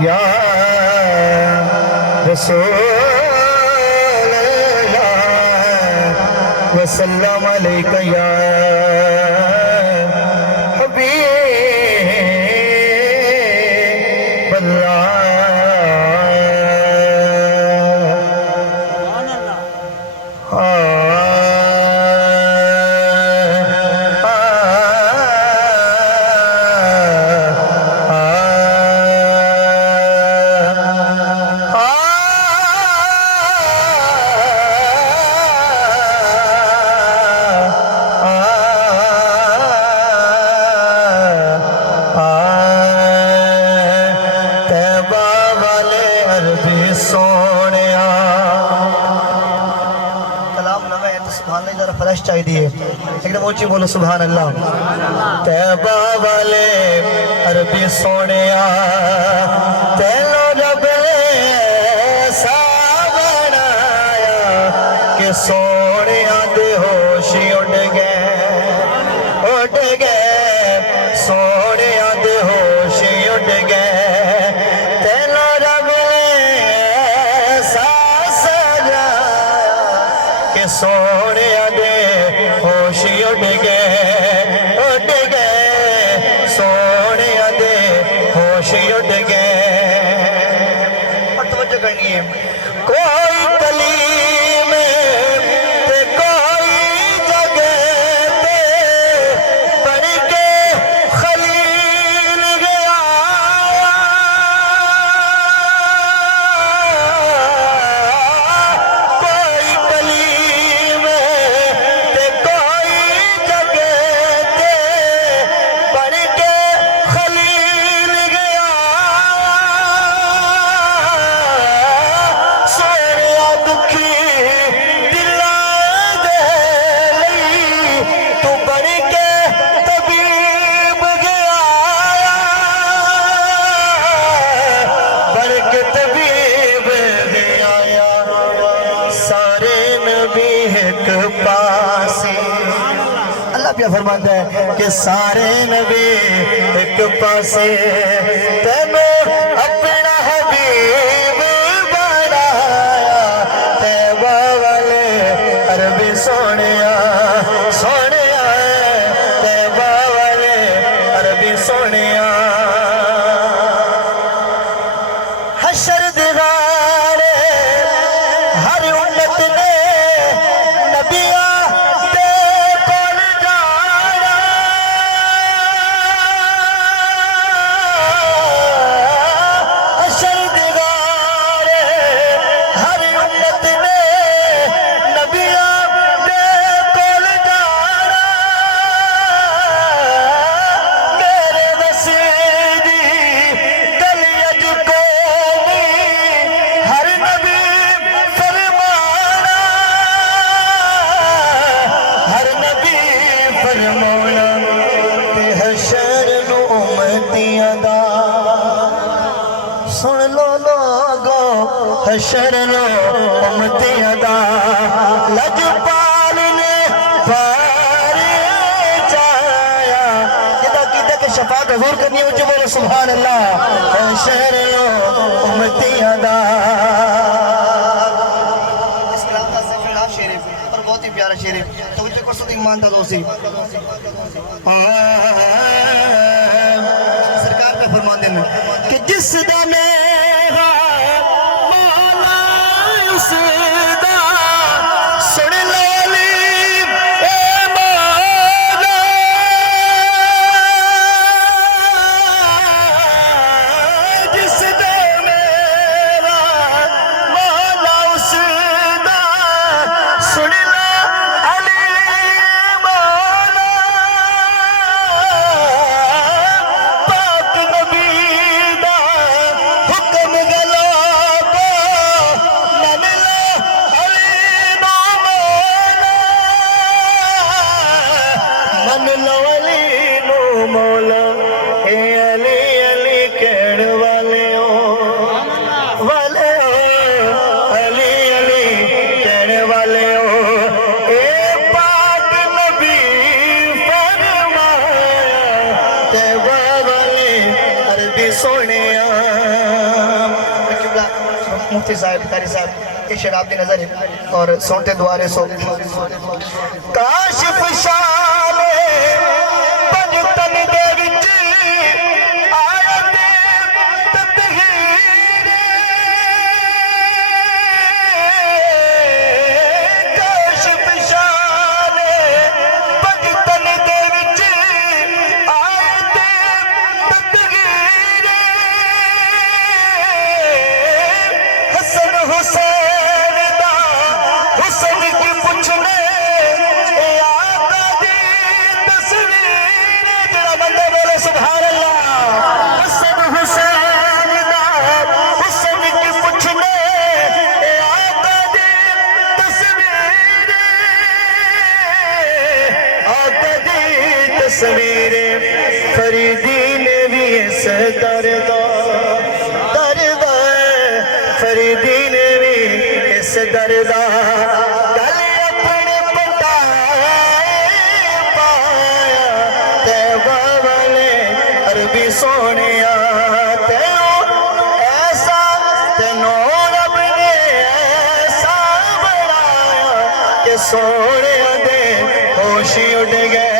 یا رسول اللہ وسلم علیک یا حبیب اللہ چاہیے دیئے ایک دم اونچی بولو سبحان اللہ تیبہ والے عربی سونیا تیلو رب نے ایسا بنایا کہ سونیا دے ہوشی اٹھ گئے سونیا دے ہوشی اٹھ گئے تیلو رب نے ایسا سجایا کہ سونیا دے ہوشی اٹھ گئے سونیا دے ہوشی اٹھ گئے اور توجہ کرنی ہے کوئی کلیم تے کوئی جگہ تے بڑھ کے خلیل گیا کوئی کلیم تے کوئی جگہ تے بڑھ کے خلیل گیا سونیا دکھی دلائے دے لئی تو بڑھ کے طبیب گیا بڑھ کے طبیب گیا سارے نبی ایک پاسے اللہ بھی فرماتا ہے کہ سارے نبی ایک پاسے تینوں اپنا حبیب بنایا تیبہ والے عربی سونیا تیبہ والے عربی سونیا حشر دیوارے ہر امت نے نبیہ دے کول جانا حشر دیوارے ہر امت نے نبیہ دے کول جانا میرے وسیدی گلی اج کومی ہر نبی فرمانا ہر نبی فرمانا تے حشر نو امتیاں دا سن لو لوگو حشر نو امتیاں دا لجپال نے پارے چایا جدا کیتا کہ شفاعت حضور کرنی ہو جو بولو سبحان اللہ حشر نو امتیاں دا اس کلام کا سفر آپ شیرے اور بہت ہی پیارا شیرے توجہ کو سب ایمان دا دوسی سرکار پہ فرمان دینا کہ جس دا میرا مولا اس دا سن لالی اے مولا جس دا میرا مولا اس دا سن لالی مولا پاک نبی دا حکم گلا کو من لو علی نو مولا من لو علی نو مولا اے علی علی کہڑ والے ہو علی علی کہڑ والے ہو اے پاک نبی فرمایا تیبہ والے عربی سونیا مفتی صاحب قاری صاحب یہ شراب دی نظر ہے اور سنتے دوارے سو کاشف شام پنجتن دے وچ آیت تطہیر کاشف شام پنجتن دے وچ آیت تطہیر حسن حسین دا حسن کی پوچھنے اے آقا دی تصویر جڑا بندے بولے سبحان اللہ حسن حسین دا حسن کی پوچھنے اے آقا دی تصویر آقا دی تصویر فریدی نے بھی اس درد فریدی نے بھی اس درد گل اپنے پٹائے پایا تیبہ والے عربی سونیا تینوں ایسا تینوں رب نے ایسا بنایا کہ سونے دے ہوشی اٹھ گئے